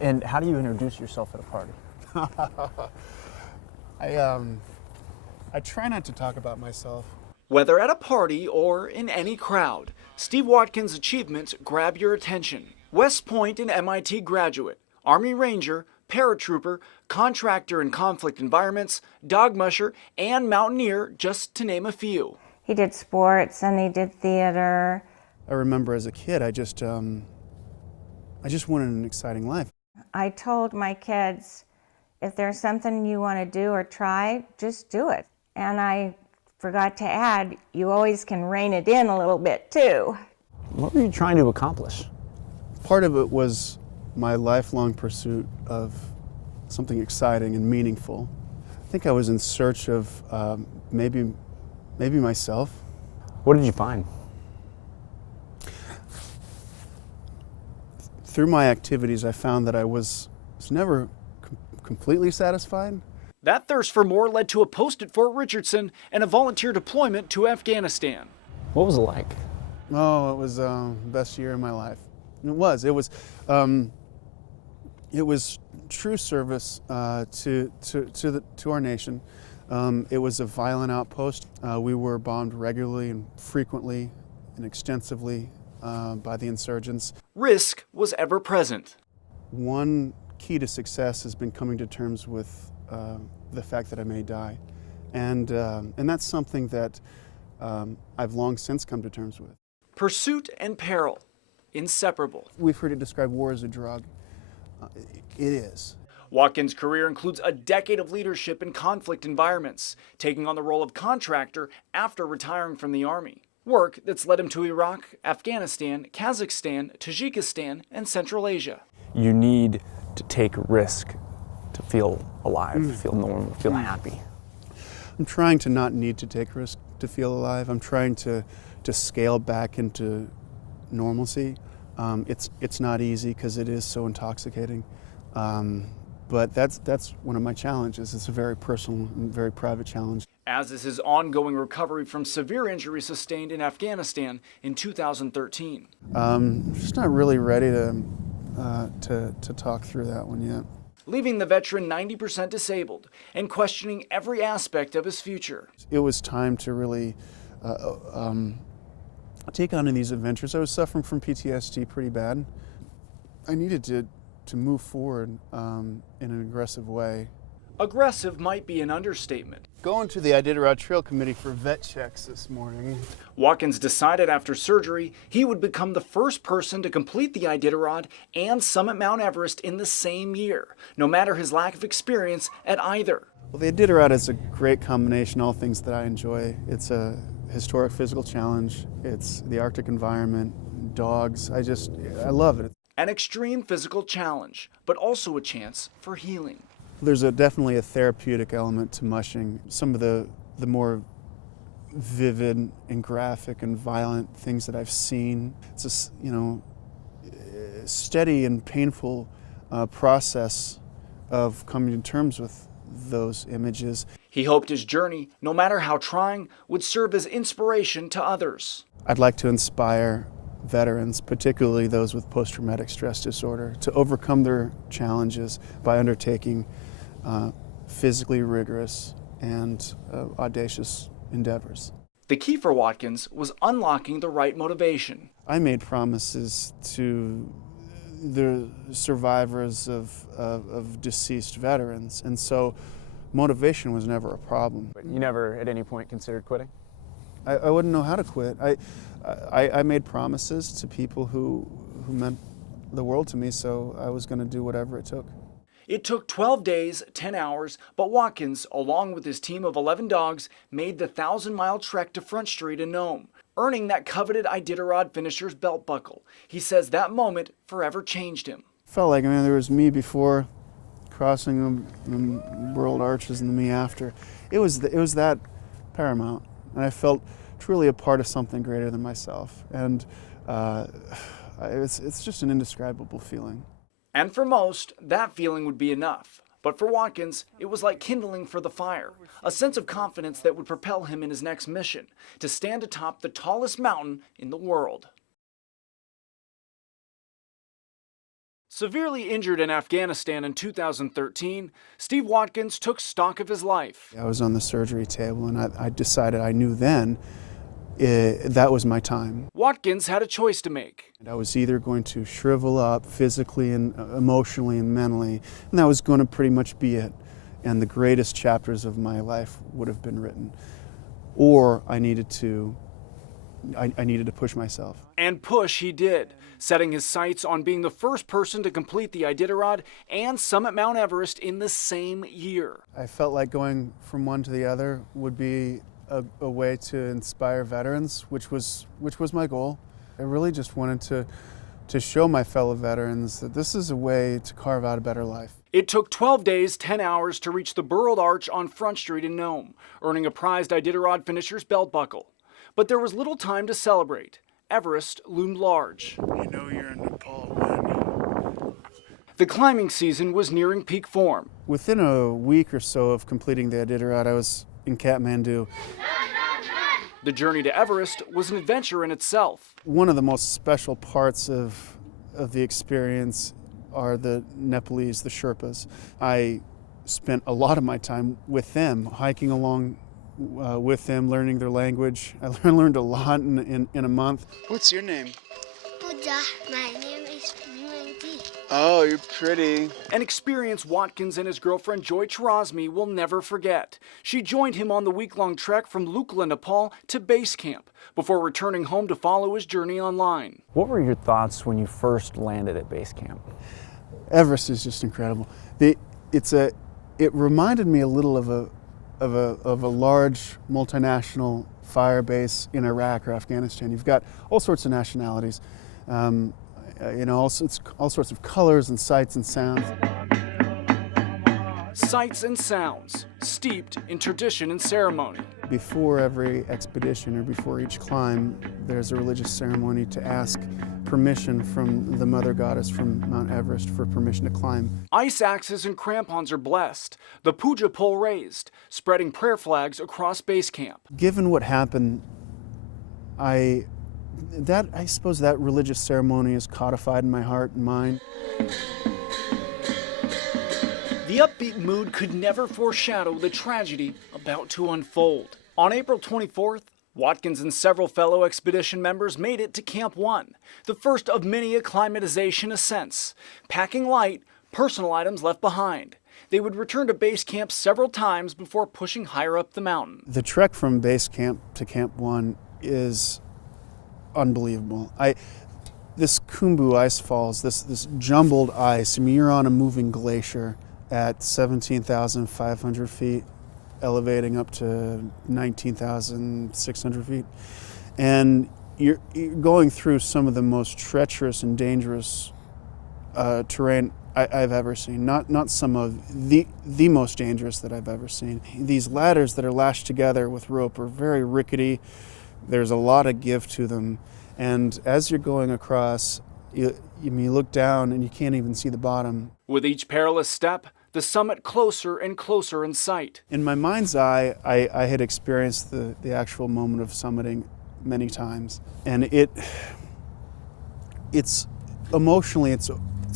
And how do you introduce yourself at a party? I try not to talk about myself. Whether at a party or in any crowd, Steve Watkins' achievements grab your attention. West Point and MIT graduate, Army Ranger, paratrooper, contractor in conflict environments, dog musher, and mountaineer, just to name a few. He did sports and he did theater. I remember as a kid, I just wanted an exciting life. I told my kids, if there's something you want to do or try, just do it. And I forgot to add, you always can rein it in a little bit too. What were you trying to accomplish? Part of it was my lifelong pursuit of something exciting and meaningful. I think I was in search of maybe myself. What did you find? Through my activities, I found that I was never completely satisfied. That thirst for more led to a post at Fort Richardson and a volunteer deployment to Afghanistan. What was it like? Oh, it was the best year of my life. It was true service to our nation. It was a violent outpost. We were bombed regularly and frequently and extensively by the insurgents. Risk was ever present. One key to success has been coming to terms with the fact that I may die, and that's something that I've long since come to terms with. Pursuit and peril, inseparable. We've heard it described war as a drug. It is. Watkins' career includes a decade of leadership in conflict environments, taking on the role of contractor after retiring from the Army. Work that's led him to Iraq, Afghanistan, Kazakhstan, Tajikistan, and Central Asia. You need to take risk to feel alive, feel normal, feel happy. I'm trying to not need to take risk to feel alive. I'm trying to scale back into normalcy. It's not easy because it is so intoxicating. But that's one of my challenges. It's a very personal and very private challenge. As is his ongoing recovery from severe injuries sustained in Afghanistan in 2013. Just not really ready to talk through that one yet. Leaving the veteran 90% disabled and questioning every aspect of his future. It was time to really take on these adventures. I was suffering from PTSD pretty bad. I needed to move forward in an aggressive way. Aggressive might be an understatement. Going to the Iditarod Trail Committee for vet checks this morning. Watkins decided after surgery he would become the first person to complete the Iditarod and summit Mount Everest in the same year, no matter his lack of experience at either. Well, the Iditarod is a great combination, all things that I enjoy. It's a historic physical challenge. It's the Arctic environment, dogs. I love it. An extreme physical challenge, but also a chance for healing. There's definitely a therapeutic element to mushing. Some of the more vivid and graphic and violent things that I've seen. It's a steady and painful process of coming to terms with those images. He hoped his journey, no matter how trying, would serve as inspiration to others. I'd like to inspire veterans, particularly those with post-traumatic stress disorder, to overcome their challenges by undertaking physically rigorous and audacious endeavors. The key for Watkins was unlocking the right motivation. I made promises to the survivors of deceased veterans, and so motivation was never a problem. But you never at any point considered quitting? I wouldn't know how to quit. I made promises to people who meant the world to me, so I was going to do whatever it took. It took 12 days, 10 hours, but Watkins, along with his team of 11 dogs, made the 1,000-mile trek to Front Street in Nome, earning that coveted Iditarod finisher's belt buckle. He says that moment forever changed him. Felt like, there was me before crossing the world arches and the me after. It was that paramount, and I felt truly a part of something greater than myself, and it's just an indescribable feeling. And for most, that feeling would be enough. But for Watkins, it was like kindling for the fire, a sense of confidence that would propel him in his next mission, to stand atop the tallest mountain in the world. Severely injured in Afghanistan in 2013, Steve Watkins took stock of his life. I was on the surgery table, and I decided, I knew then, that was my time. Watkins had a choice to make. I was either going to shrivel up physically and emotionally and mentally, and that was going to pretty much be it. And the greatest chapters of my life would have been written. Or I needed to push myself. And push he did, setting his sights on being the first person to complete the Iditarod and summit Mount Everest in the same year. I felt like going from one to the other would be a way to inspire veterans, which was my goal. I really just wanted to show my fellow veterans that this is a way to carve out a better life. It took 12 days, 10 hours to reach the Burled Arch on Front Street in Nome, earning a prized Iditarod finisher's belt buckle. But there was little time to celebrate. Everest loomed large. You know you're in Nepal when... The climbing season was nearing peak form. Within a week or so of completing the Iditarod, I was in Kathmandu. The journey to Everest was an adventure in itself. One of the most special parts of the experience are the Nepalese, the Sherpas. I spent a lot of my time with them, hiking along with them, learning their language. I learned a lot in a month. What's your name? Pooja. My name is Manti. Oh, you're pretty. An experience Watkins and his girlfriend Joy Charasmi will never forget. She joined him on the week-long trek from Lukla, Nepal to base camp before returning home to follow his journey online. What were your thoughts when you first landed at base camp? Everest is just incredible. It reminded me a little of a large multinational fire base in Iraq or Afghanistan. You've got all sorts of nationalities, all sorts of colors and sights and sounds. Sights and sounds, steeped in tradition and ceremony. Before every expedition or before each climb, there's a religious ceremony to ask permission from the Mother Goddess from Mount Everest for permission to climb. Ice axes and crampons are blessed, the puja pole raised, spreading prayer flags across base camp. Given what happened, I suppose that religious ceremony is codified in my heart and mind. The upbeat mood could never foreshadow the tragedy about to unfold. On April 24th, Watkins and several fellow expedition members made it to Camp 1, the first of many acclimatization ascents, packing light, personal items left behind. They would return to base camp several times before pushing higher up the mountain. The trek from base camp to Camp 1 is unbelievable. This Khumbu ice falls, this jumbled ice, I mean, you're on a moving glacier at 17,500 feet, elevating up to 19,600 feet. And you're going through some of the most treacherous and dangerous terrain I've ever seen. Not some of the most dangerous that I've ever seen. These ladders that are lashed together with rope are very rickety. There's a lot of give to them. And as you're going across, you look down and you can't even see the bottom. With each perilous step, the summit closer and closer in sight. In my mind's eye, I had experienced the actual moment of summiting many times. And it's emotionally, it's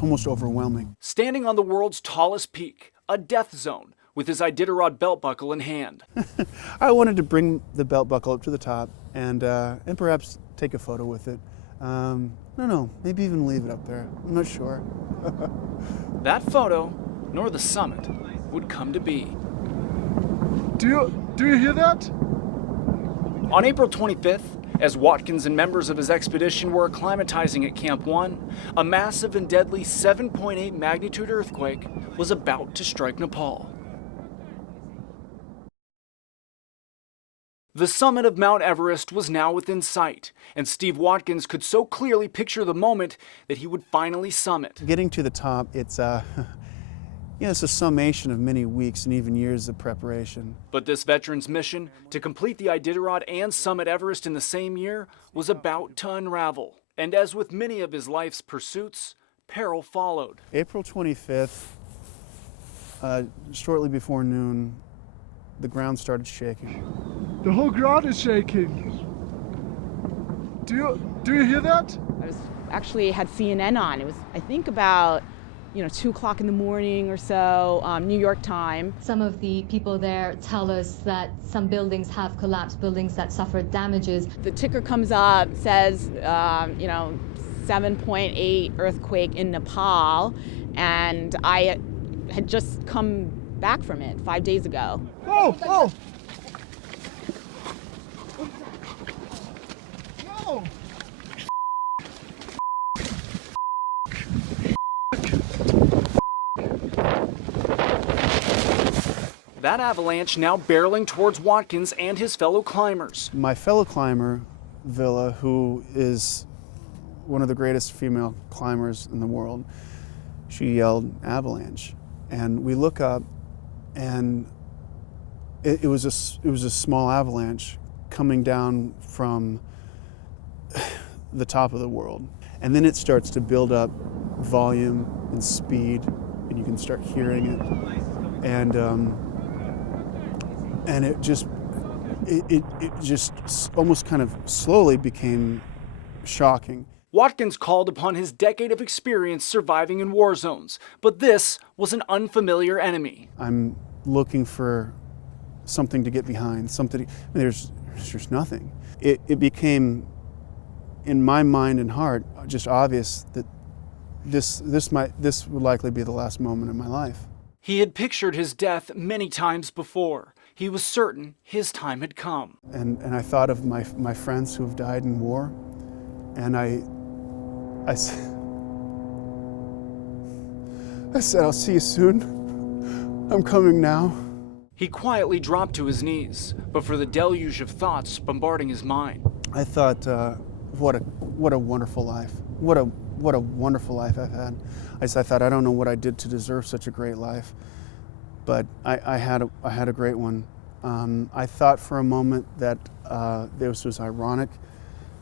almost overwhelming. Standing on the world's tallest peak, a death zone, with his Iditarod belt buckle in hand. I wanted to bring the belt buckle up to the top and perhaps take a photo with it. No, maybe even leave it up there. I'm not sure. That photo, nor the summit, would come to be. Do you hear that? On April 25th, as Watkins and members of his expedition were acclimatizing at Camp 1, a massive and deadly 7.8 magnitude earthquake was about to strike Nepal. The summit of Mount Everest was now within sight, and Steve Watkins could so clearly picture the moment that he would finally summit. Getting to the top, it's a summation of many weeks and even years of preparation. But this veteran's mission, to complete the Iditarod and summit Everest in the same year, was about to unravel. And as with many of his life's pursuits, peril followed. April 25th, shortly before noon, the ground started shaking. The whole ground is shaking. Do you hear that? actually had CNN on. It was, I think, about 2 o'clock in the morning or so, New York time. Some of the people there tell us that some buildings have collapsed, buildings that suffered damages. The ticker comes up, says, 7.8 earthquake in Nepal, and I had just come back from it 5 days ago. Oh! Oh! No! That avalanche now barreling towards Watkins and his fellow climbers. My fellow climber, Villa, who is one of the greatest female climbers in the world, she yelled avalanche. And we look up, and it was a small avalanche coming down from the top of the world. And then it starts to build up volume and speed, and you can start hearing it. And it just almost kind of slowly became shocking. Watkins called upon his decade of experience surviving in war zones, but this was an unfamiliar enemy. I'm looking for something to get behind, something. There's nothing. It became, in my mind and heart, just obvious that this would likely be the last moment in my life. He had pictured his death many times before. He was certain his time had come. And I thought of my friends who have died in war, and I said, I'll see you soon. I'm coming now. He quietly dropped to his knees, but for the deluge of thoughts bombarding his mind. I thought, what a wonderful life. What a wonderful life I've had. I thought, I don't know what I did to deserve such a great life, but I had a great one. I thought for a moment that this was ironic,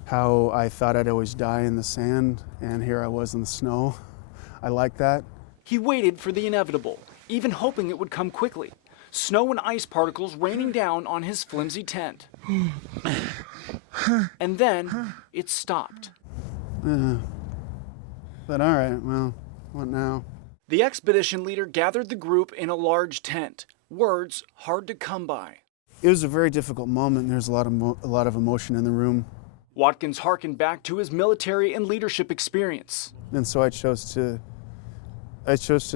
how I thought I'd always die in the sand, and here I was in the snow. I like that. He waited for the inevitable, even hoping it would come quickly. Snow and ice particles raining down on his flimsy tent. And then it stopped. But all right, well, what now? The expedition leader gathered the group in a large tent. Words hard to come by. It was a very difficult moment. There's a lot of emotion in the room. Watkins hearkened back to his military and leadership experience. And so I chose to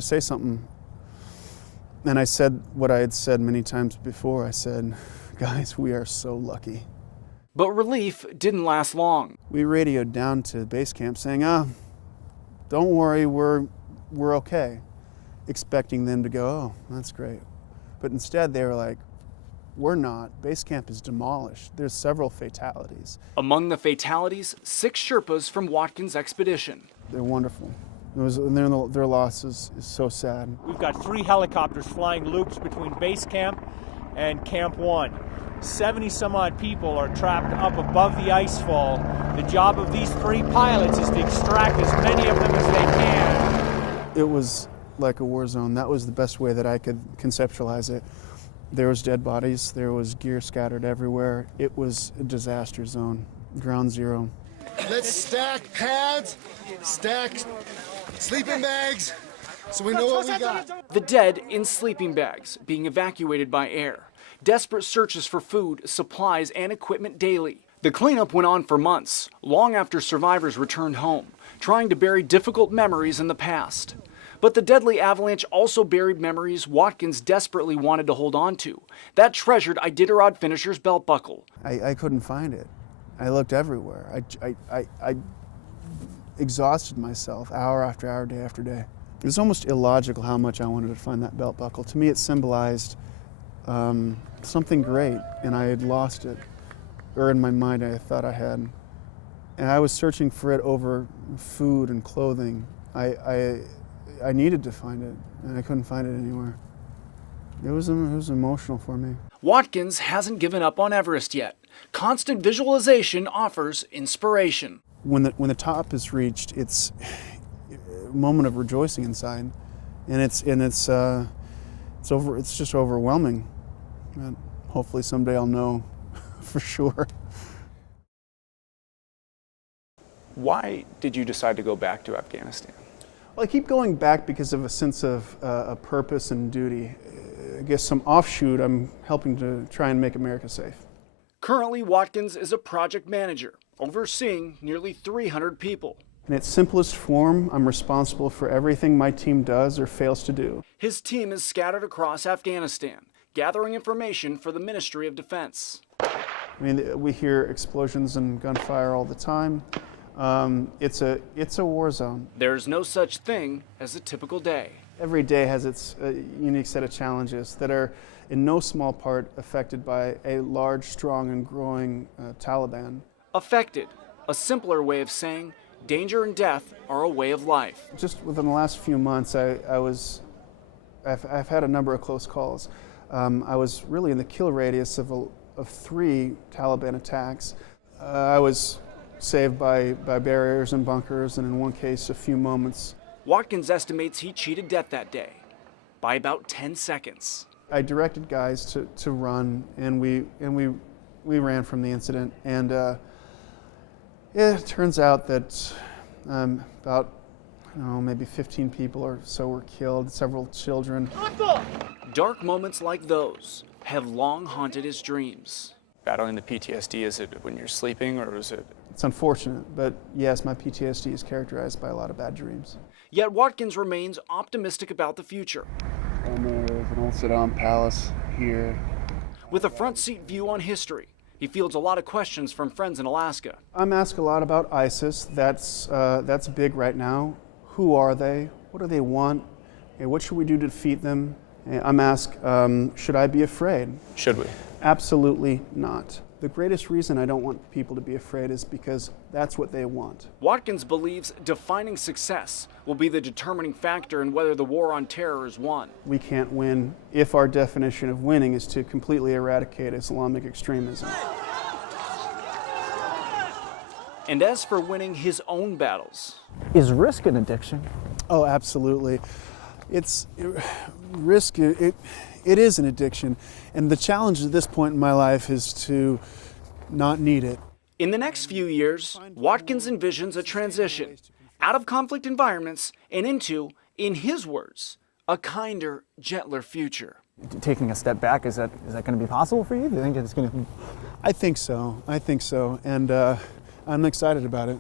say something. And I said what I had said many times before. I said, guys, we are so lucky. But relief didn't last long. We radioed down to base camp saying, don't worry, we're okay. Expecting them to go, oh, that's great. But instead they were like, we're not. Base camp is demolished. There's several fatalities. Among the fatalities, 6 Sherpas from Watkins' expedition. They're wonderful. Their loss is so sad. We've got 3 helicopters flying loops between base camp and Camp 1. 70 some odd people are trapped up above the ice fall. The job of these 3 pilots is to extract as many of them as they can. It was like a war zone. That was the best way that I could conceptualize it. There was dead bodies, there was gear scattered everywhere. It was a disaster zone, ground zero. Let's stack pads, stack sleeping bags, so we know what we got. The dead in sleeping bags, being evacuated by air. Desperate searches for food, supplies, and equipment daily. The cleanup went on for months, long after survivors returned home, trying to bury difficult memories in the past. But the deadly avalanche also buried memories Watkins desperately wanted to hold on to. That treasured Iditarod finisher's belt buckle. I couldn't find it. I looked everywhere. I exhausted myself hour after hour, day after day. It was almost illogical how much I wanted to find that belt buckle. To me, it symbolized something great, and I had lost it. Or in my mind, I thought I had. And I was searching for it over food and clothing. I needed to find it, and I couldn't find it anywhere. It was emotional for me. Watkins hasn't given up on Everest yet. Constant visualization offers inspiration. When the top is reached, it's a moment of rejoicing inside, and it's just overwhelming. And hopefully someday I'll know for sure. Why did you decide to go back to Afghanistan? Well, I keep going back because of a sense of a purpose and duty. I guess some offshoot, I'm helping to try and make America safe. Currently, Watkins is a project manager, overseeing nearly 300 people. In its simplest form, I'm responsible for everything my team does or fails to do. His team is scattered across Afghanistan, gathering information for the Ministry of Defense. I mean, we hear explosions and gunfire all the time. It's a war zone. There's no such thing as a typical day. Every day has its unique set of challenges that are in no small part affected by a large, strong, and growing Taliban. Affected, a simpler way of saying danger and death are a way of life. Just within the last few months, I've had a number of close calls. I was really in the kill radius of 3 Taliban attacks. I was saved by barriers and bunkers, and in one case, a few moments. Watkins estimates he cheated death that day by about 10 seconds. I directed guys to run, and we ran from the incident. And it turns out that about, I don't know, maybe 15 people or so were killed, several children. Dark moments like those have long haunted his dreams. Battling the PTSD, is it when you're sleeping, or is it? It's unfortunate, but yes, my PTSD is characterized by a lot of bad dreams. Yet Watkins remains optimistic about the future. And there's an old Saddam palace here. With a front seat view on history, he fields a lot of questions from friends in Alaska. I'm asked a lot about ISIS. That's big right now. Who are they? What do they want? What should we do to defeat them? I'm asked, should I be afraid? Should we? Absolutely not. The greatest reason I don't want people to be afraid is because that's what they want. Watkins believes defining success will be the determining factor in whether the war on terror is won. We can't win if our definition of winning is to completely eradicate Islamic extremism. And as for winning his own battles, is risk an addiction? Oh, absolutely. Risk. It is an addiction, and the challenge at this point in my life is to not need it. In the next few years, Watkins envisions a transition out of conflict environments and into, in his words, a kinder, gentler future. Taking a step back, is that going to be possible for you? Do you think it's going to? I think so, and I'm excited about it.